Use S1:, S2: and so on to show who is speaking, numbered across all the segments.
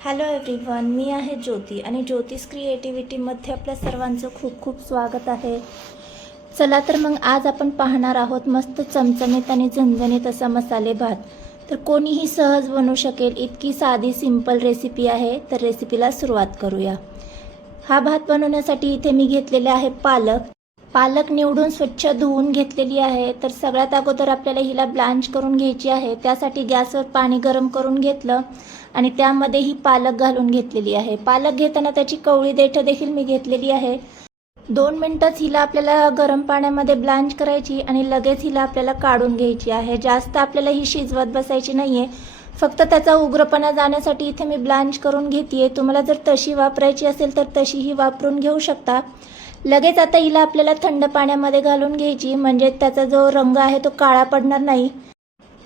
S1: Hello everyone मी आहे ज्योती आणि ज्योतिष क्रिएटिव्हिटीमध्ये आपल्या सर्वांचं खूप खूप स्वागत आहे. चला तर मग आज आपण पाहणार आहोत मस्त चमचमीत आणि झणझणीत असा मसाले भात. तर कोणीही सहज बनवू शकेल इतकी साधी सिंपल रेसिपी आहे तर रेसिपीला सुरुवात करूया. हा भात बनवण्यासाठी इथे मी घेतलेले आहे पालक. पालक निवडून स्वच्छ धुवून घेतलेली आहे तर सगळ्यात अगोदर आपल्याला हिला ब्लांच करून घ्यायची आहे. त्यासाठी गॅसवर पाणी गरम करून घेतलं. आणि त्यामध्ये ही पालक घालून घेतलेली आहे. पालक घेताना त्याची कवळी देठ देखील मी घेतलेली आहे. दोन मिनटंच हिला आपल्याला गरम पाण्यामध्ये ब्लांच करायची आणि लगेच हिला आपल्याला काढून घ्यायची आहे. जास्त आपल्याला ही शिजवत बसायची नाही आहे फक्त त्याचा उग्रपणा जाण्यासाठी इथे मी ब्लांच करून घेते तुम्हाला जर तशी वापरायची असेल तर तशीही वापरून घेऊ शकता. लगेच आता हिला आपल्याला थंड पाण्यामध्ये घालून घ्यायची. म्हणजे त्याचा जो रंग आहे तो काळा पडणार नाही.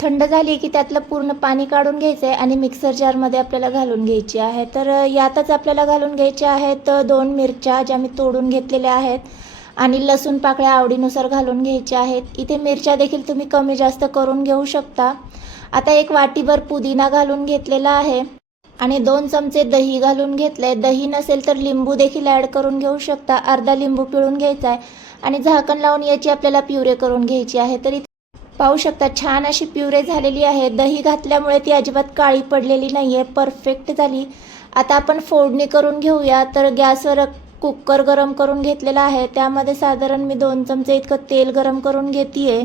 S1: थंड झाली की त्यातलं पूर्ण पाणी काढून घ्यायचं आहे आणि मिक्सर जारमध्ये आपल्याला घालून घ्यायची आहे. तर यातच आपल्याला घालून घ्यायच्या आहेत दोन मिरच्या ज्या मी तोडून घेतलेल्या आहेत आणि लसूण पाकळ्या आवडीनुसार घालून घ्यायच्या आहेत. इथे मिरच्या देखील तुम्ही कमी जास्त करून घेऊ शकता. आता एक वाटीभर पुदिना घालून घेतलेला आहे आणि दोन चमचे दही घालून घेतले दही नसेल तर लिंबू देखील ॲड करून घेऊ शकता. अर्धा लिंबू पिळून घ्यायचा आहे आणि झाकण लावून याची आपल्याला प्युरे करून घ्यायची आहे. तर पाहू शकता छान अशी प्युरे झालेली आहे. दही घातल्यामुळे ती अजिबात काळी पडलेली नाही आहे परफेक्ट झाली. आता आपण फोडणी करून घेऊया. तर गॅसवर कुकर गरम करून घेतलेला आहे. त्यामध्ये साधारण मी दोन चमचे इतकं तेल गरम करून घेते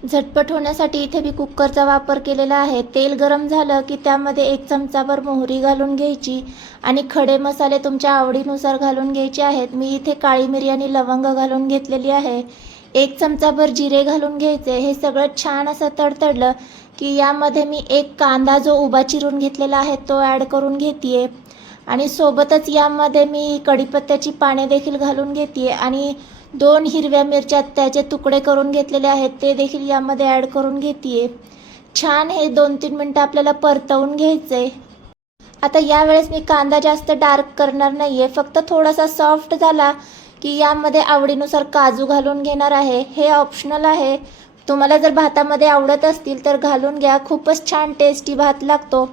S1: झटपट होण्यासाठी इथे मी कुकरचा वापर केलेला आहे. तेल गरम झालं की त्यामध्ये एक चमचाभर मोहरी घालून घ्यायची आणि खडे मसाले तुमच्या आवडीनुसार घालून घ्यायचे आहेत. मी इथे काळी मिरी आणि लवंग घालून घेतलेली आहे. एक चमचाभर जिरे घालून घ्यायचे. हे सगळं छान असं तडतडलं की यामध्ये मी एक कांदा जो उभा चिरून घेतलेला आहे तो ॲड करून घेते आणि सोबतच यामध्ये मी कढीपत्त्याची पाने देखील घालून घेते आणि दोन हिरव्या मिरच्या त्याचे तुकडे करून घेतलेले आहेत ते देखील यामध्ये ॲड करून घेते छान हे दोन तीन मिनटं आपल्याला परतवून घ्यायचे. आता यावेळेस मी कांदा जास्त डार्क करणार नाही आहे फक्त थोडासा सॉफ्ट झाला की यामध्ये आवडीनुसार काजू घालून घेणार आहे. हे ऑप्शनल आहे. तुम्हाला जर भातामध्ये आवडत असतील तर घालून घ्या. खूपच छान टेस्टी भात लागतो.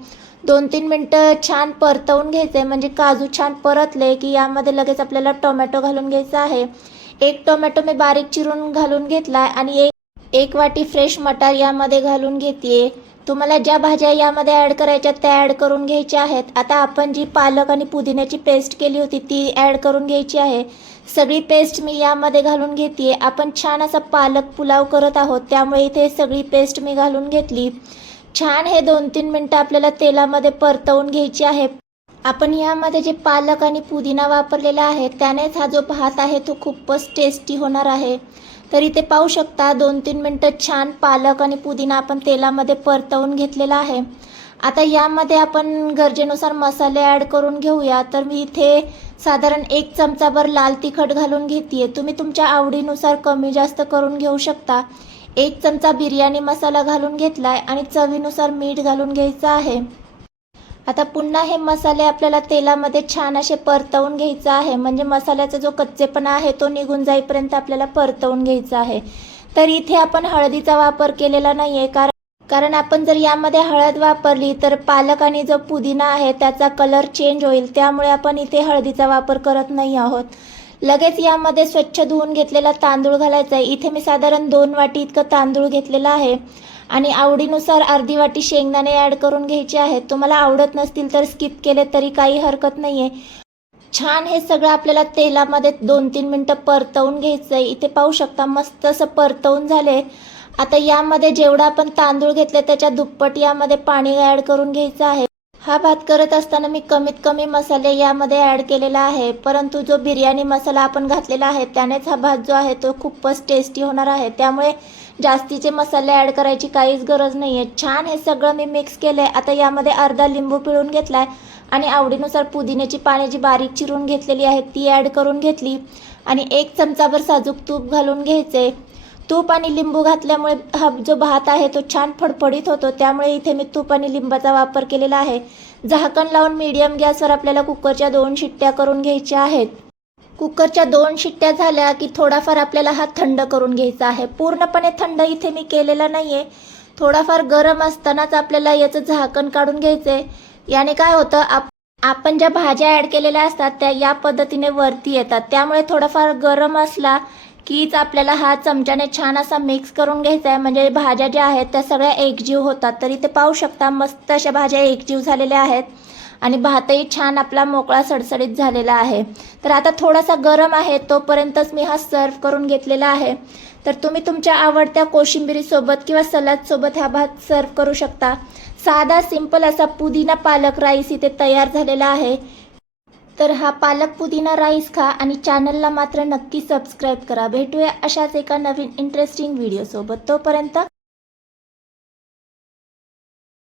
S1: दोन तीन मिनटं छान परतवून घ्यायचे. म्हणजे काजू छान परतले की यामध्ये लगेच आपल्याला टोमॅटो घालून घ्यायचा आहे. एक टोमॅटो मी बारीक चिरून घालून घेतला आणि एक एक वाटी फ्रेश मटार यामध्ये घालून घेते तुम्हाला ज्या भाज्या यामध्ये ॲड करायच्या त्या ॲड करून घ्यायच्या आहेत. आता आपण जी पालक आणि पुदिन्याची पेस्ट केली होती ती ॲड करून घ्यायची आहे. सगळी पेस्ट मी यामध्ये घालून घेते आपण छान असा पालक पुलाव करत आहोत त्यामुळे इथे सगळी पेस्ट मी घालून घेतली. छान हे दोन तीन मिनटं आपल्याला तेलामध्ये परतवून घ्यायची आहे. आपण यामध्ये जे पालक आणि पुदिना वापरलेला आहे त्यानेच हा जो भात आहे तो खूपच टेस्टी होणार आहे. तर इथे पाहू शकता दोन तीन मिनटं छान पालक आणि पुदिना आपण तेलामध्ये परतवून घेतलेला आहे. आता यामध्ये आपण गरजेनुसार मसाले ॲड करून घेऊया. तर मी इथे साधारण एक चमचाभर लाल तिखट घालून घेते तुम्ही तुमच्या आवडीनुसार कमी जास्त करून घेऊ शकता. एक चमचा बिर्याणी मसाला घालून घेतला आहे आणि चवीनुसार मीठ घालून घ्यायचं आहे. आता पुन्हा हे मसाले आपल्याला तेलामध्ये छान असे परतवून घ्यायचं आहे. म्हणजे मसाल्याचा जो कच्चेपणा आहे तो निघून जाईपर्यंत आपल्याला परतवून घ्यायचा आहे. तर इथे आपण हळदीचा वापर केलेला नाही आहे कारण कारण आपण जर यामध्ये हळद वापरली तर पालक आणि जो पुदिना आहे त्याचा कलर चेंज होईल. त्यामुळे आपण इथे हळदीचा वापर करत नाही आहोत. लगेच यामध्ये स्वच्छ धुवून घेतलेला तांदूळ घालायचा आहे. इथे मी साधारण दोन वाटी इतकं तांदूळ घेतलेला आहे. आणि आवडीनुसार अर्धी वाटी शेंगदाणे ॲड करून घ्यायचे आहेत. तुम्हाला आवडत नसतील तर स्किप केले तरी काही हरकत नाही आहे छान हे सगळं आपल्याला तेलामध्ये दोन तीन मिनटं परतवून घ्यायचं आहे इथे पाहू शकता मस्त असं परतवून झाले आता यामध्ये जेवढा आपण तांदूळ घेतले त्याच्या दुप्पट यामध्ये पाणी ॲड करून घ्यायचं आहे. हा भात करत असताना मी कमीत कमी मसाले यामध्ये ॲड केलेला आहे. परंतु जो बिर्याणी मसाला आपण घातलेला आहे त्यानेच हा भात जो आहे तो खूपच टेस्टी होणार आहे. त्यामुळे जास्तीचे मसाले ॲड करायची काहीच गरज नाही आहे छान हे सगळं मी मिक्स केलं आहे आता यामध्ये अर्धा लिंबू पिळून घेतला आहे आणि आवडीनुसार पुदिन्याची पाने जी बारीक चिरून घेतलेली आहे ती ॲड करून घेतली आणि एक चमचाभर साजूक तूप घालून घ्यायचे. तूप आणि लिंबू घातल्यामुळे हा जो भात आहे तो छान फडफडीत होतो. त्यामुळे इथे मी तूप आणि लिंबाचा वापर केलेला आहे. झाकण लावून मीडियम गॅसवर आपल्याला कुकरच्या दोन शिट्ट्या करून घ्यायच्या आहेत. कुकरच्या दोन शिट्ट्या झाल्या की थोडाफार आपल्याला हा थंड करून घ्यायचा आहे. पूर्णपणे थंड इथे मी केलेला नाही आहे थोडाफार गरम असतानाच आपल्याला याचं झाकण काढून घ्यायचं आहे याने काय होतं आप आपण ज्या भाज्या ॲड केलेल्या असतात त्या या पद्धतीने वरती येतात. त्यामुळे थोडाफार गरम असला कीच आपल्याला हा चमच्याने छान असा मिक्स करून घ्यायचा आहे म्हणजे भाज्या ज्या आहेत त्या सगळ्या एकजीव होतात. तर इथे पाहू शकता मस्त अशा भाज्या एकजीव झालेल्या आहेत. आणि भातही छान आपला मोकळा सडसडीत झालेला आहे. तर आता थोडासा गरम आहे तोपर्यंतच मी हा सर्व करून घेतलेला आहे. तर तुम्ही तुमच्या आवडत्या कोशिंबिरीसोबत किंवा सलादसोबत हा भात सर्व करू शकता. साधा सिंपल असा पुदिना पालक राईस इथे तयार झालेला आहे. तर हा पालक पुदिना राईस खा आणि चॅनलला मात्र नक्की सबस्क्राईब करा. भेटूया अशाच एका नवीन इंटरेस्टिंग व्हिडिओसोबत तोपर्यंत